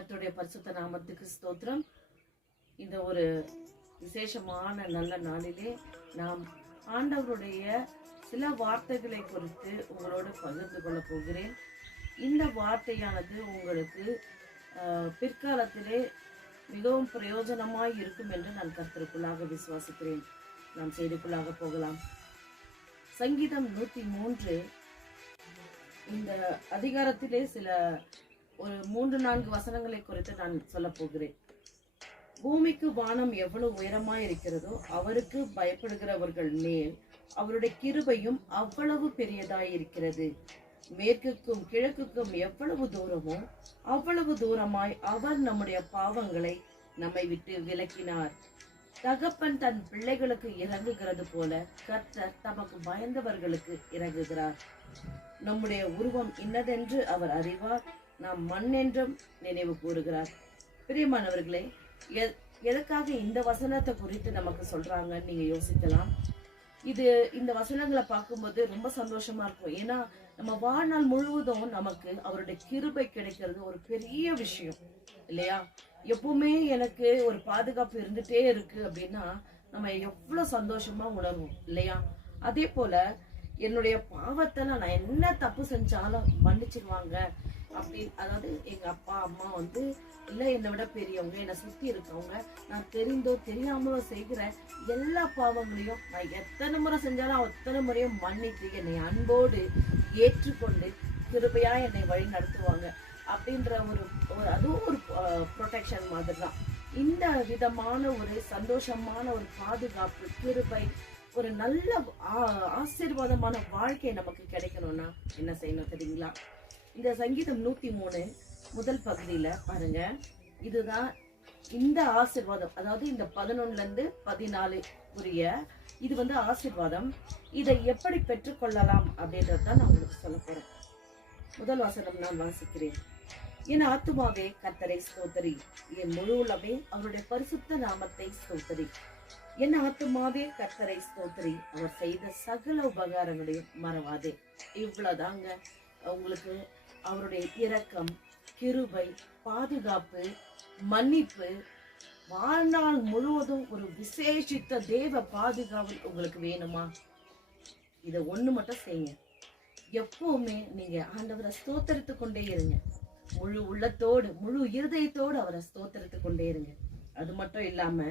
கத்துடைய பரிசுத்த நாமத்துக்கு ஸ்தோத்திரம். இந்த ஒரு விசேஷமான நல்ல நாளிலே நாம் ஆண்டவருடைய சில வார்த்தைகளை குறித்து உங்களோடு பகிர்ந்து கொள்ள போகிறேன். இந்த வார்த்தையானது உங்களுக்கு ஆஹ், பிற்காலத்திலே மிகவும் பிரயோஜனமாய் இருக்கும் என்று நான் கருத்திற்குள்ளாக விசுவாசிக்கிறேன். நாம் செய்திக்குள்ளாக போகலாம். சங்கீதம் நூத்தி மூன்று. இந்த அதிகாரத்திலே சில ஒரு மூன்று நான்கு வசனங்களை குறித்து நான் சொல்ல போகிறேன். பூமிக்கு வானம் எவ்வளவு உயரமாய் இருக்கிறதோ அவருக்கு பயப்படுகிறவர்கள் மேல் அவருடைய கிருபையும் அவ்வளவு பெரியதாய் இருக்கிறது. மேற்குக்கும் கிழக்குக்கும் எவ்வளவு தூரமோ அவ்வளவு தூரமாய் அவர் நம்முடைய பாவங்களை நம்மை விட்டு விலக்கினார். தகப்பன் தன் பிள்ளைகளுக்கு இறங்குகிறது போல கர்த்தர் தமக்கு பயந்தவர்களுக்கு இறங்குகிறார். நம்முடைய உருவம் இன்னதென்று அவர் அறிவார். நாம் மண் என்றும் நினைவு கூறுகிறார். பிரியமானவர்களே எ- எதற்காக இந்த வசனத்தை குறித்து நமக்கு சொல்றாங்கன்னு நீங்க யோசிக்கலாம். இது இந்த வசனங்களை பார்க்கும்போது ரொம்ப சந்தோஷமா இருக்கும். ஏன்னா நம்ம வாழ்நாள் முழுவதும் நமக்கு அவருடைய கிருபை கிடைக்கிறது ஒரு பெரிய விஷயம் இல்லையா? எப்பவுமே எனக்கு ஒரு பாதுகாப்பு இருந்துட்டே இருக்கு அப்படின்னா நம்ம எவ்வளவு சந்தோஷமா உணர்வோம் இல்லையா? அதே போல என்னுடைய பாவத்தை நான் என்ன தப்பு செஞ்சாலும் மன்னிச்சிருவாங்க. அப்படி அதாவது எங்க அப்பா அம்மா வந்து இல்ல என்னை விட பெரியவங்க என்னை சுத்தி இருக்கவங்க நான் தெரிந்தோ தெரியாமலோ செய்கிற எல்லா பாவங்களையும் நான் எத்தனை முறை செஞ்சாலும் அத்தனை முறையும் மன்னித்து என்னை அன்போடு ஏற்றுக்கொண்டு கிருபையா என்னை வழி நடத்துவாங்க. அப்படின்ற ஒரு அதுவும் ஒரு ப்ரொடெக்ஷன் மாதிரி தான் இந்த விதமான ஒரு சந்தோஷமான ஒரு பாதுகாப்பு கிருபை ஒரு நல்ல ஆசீர்வாதமான வாழ்க்கை நமக்கு கிடைக்கணும்னா என்ன செய்யணும் தெரியுங்களா? இந்த சங்கீதம் நூத்தி மூணு முதல் பகுதியில பாருங்க. இதுதான் இந்த ஆசிர்வாதம். அதாவது இந்த பதினொன்னுல இருந்து பதினாலு உரிய இது வந்து ஆசிர்வாதம். இதை எப்படி பெற்றுக்கொள்ளலாம் அப்படின்றது தான் நான் உங்களுக்கு சொல்ல போறேன். முதல் வசனம் நான் வாசிக்கிறேன். என் ஆத்துமாவே கர்த்தரை ஸ்தோத்தரி. என் முழு உலமே அவருடைய பரிசுத்த நாமத்தை ஸ்தோத்தரி. என் ஆத்துமாவே கர்த்தரை ஸ்தோத்தரி. அவர் செய்த சகல உபகாரங்களையும் மறவாதே. இவ்வளவுதாங்க. உங்களுக்கு அவருடைய இரக்கம் கிருபை பாதுகாப்பு மன்னிப்பு வாழ்நாள் முழுவதும் ஒரு விசேஷித்த தேவ பாதுகாவல் உங்களுக்கு வேணுமா? இதை ஒண்ணு மட்டும் செய்யுங்க. எப்பவுமே நீங்க ஆண்டவரை ஸ்தோத்தரித்து கொண்டே இருங்க. முழு உள்ளத்தோடு முழு இருதயத்தோடு அவரை ஸ்தோத்தரித்து கொண்டே இருங்க. அது மட்டும் இல்லாம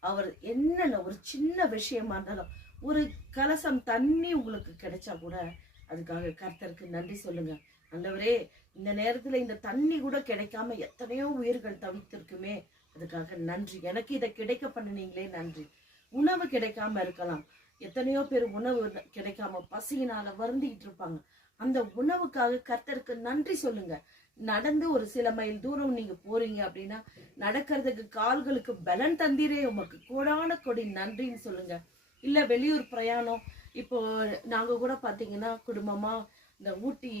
அவர் என்னென்ன ஒரு சின்ன விஷயமா இருந்தாலும் ஒரு கலசம் தண்ணி உங்களுக்கு கிடைச்சா கூட அதுக்காக கர்த்தருக்கு நன்றி சொல்லுங்க. ஆண்டவரே இந்த நேரத்துல இந்த தண்ணி கூட கிடைக்காம எத்தனையோ உயிர்கள் தவித்திருக்குமே. அதுக்காக நன்றி. எனக்கு இதை கிடைக்க பண்ணினீங்களே நன்றி. உணவு கிடைக்காம இருக்கலாம். எத்தனையோ பேர் உணவு கிடைக்காம பசியினால வருந்திக்கிட்டு இருப்பாங்க. அந்த உணவுக்காக கர்த்தருக்கு நன்றி சொல்லுங்க. நடந்து ஒரு சில மைல் தூரம் நீங்க போறீங்க அப்படின்னா நடக்கிறதுக்கு கால்களுக்கு பலன் தந்தீரே. உமக்கு கோடான கொடி நன்றின்னு சொல்லுங்க. இல்ல வெளியூர் பிரயாணம் இப்போ நாங்க கூட பாத்தீங்கன்னா குடும்பமா இந்த ஊட்டி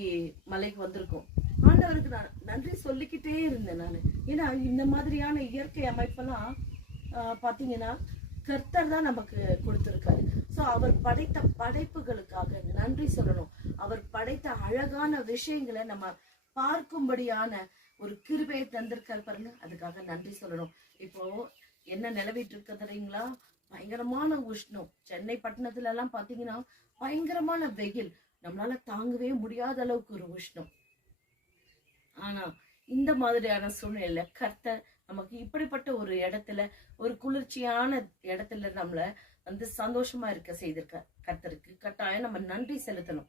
மலைக்கு வந்திருக்கோம். ஆண்டவருக்கு நான் நன்றி சொல்லிக்கிட்டே இருந்தேன் நான். ஏன்னா இந்த மாதிரியான இயற்கை அமைப்பெல்லாம் பார்த்தீங்கன்னா கர்த்தர் தான் நமக்கு கொடுத்திருக்காரு. சோ அவர் படைத்த படைப்புகளுக்காக நன்றி சொல்லணும். அவர் படைத்த அழகான விஷயங்களை நம்ம பார்க்கும்படியான ஒரு கிருபையை தந்திருக்காரு பாருங்க. அதுக்காக நன்றி சொல்லணும். இப்போ என்ன நிலவிட்டு இருக்கு தெரியுங்களா? பயங்கரமான உஷ்ணம் சென்னை பட்டணத்துல எல்லாம் பாத்தீங்கன்னா பயங்கரமான வெயில். நம்மளால தாங்கவே முடியாத அளவுக்கு ஒரு உஷ்ணம். ஆனா இந்த மாதிரியான சூழ்நிலையில கர்த்தர் நமக்கு இப்படிப்பட்ட ஒரு இடத்துல ஒரு குளிர்ச்சியான இடத்துல நம்மள வந்து சந்தோஷமா இருக்க செய்திருக்க கர்த்தருக்கு கட்டாயம் நம்ம நன்றி செலுத்தணும்.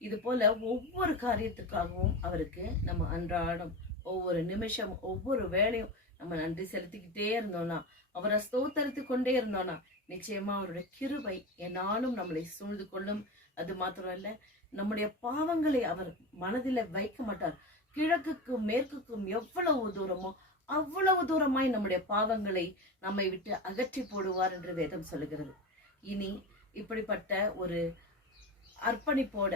இது போல ஒவ்வொரு காரியத்துக்காகவும் அவருக்கு நம்ம அன்றாடம் ஒவ்வொரு நிமிஷம் ஒவ்வொரு வேலையும் நம்ம நன்றி செலுத்திக்கிட்டே இருந்தோம்னா அவரை ஸ்தோத்தரித்து கொண்டே இருந்தோம்னா நிச்சயமா அவருடைய கிருபை என்னாலும் நம்மளை சூழ்ந்து கொள்ளும். அது மாத்திரம் இல்ல நம்முடைய பாவங்களை அவர் மனதில வைக்க மாட்டார். கிழக்குக்கும் மேற்குக்கும் எவ்வளவு தூரமோ அவ்வளவு தூரமாய் நம்முடைய பாவங்களை நம்மை விட்டு அகற்றி போடுவார் என்று வேதம் சொல்லுகிறது. இனி இப்படிப்பட்ட ஒரு அர்ப்பணிப்போட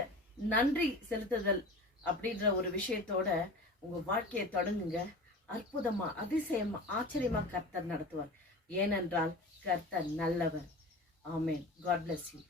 நன்றி செலுத்துதல் அப்படின்ற ஒரு விஷயத்தோட உங்க வாழ்க்கையை தொடங்குங்க. அற்புதமா அதிசயமா ஆச்சரியமா கர்த்தர் நடத்துவார். ஏனென்றால் கர்த்தர் நல்லவர். ஆமேன். God bless you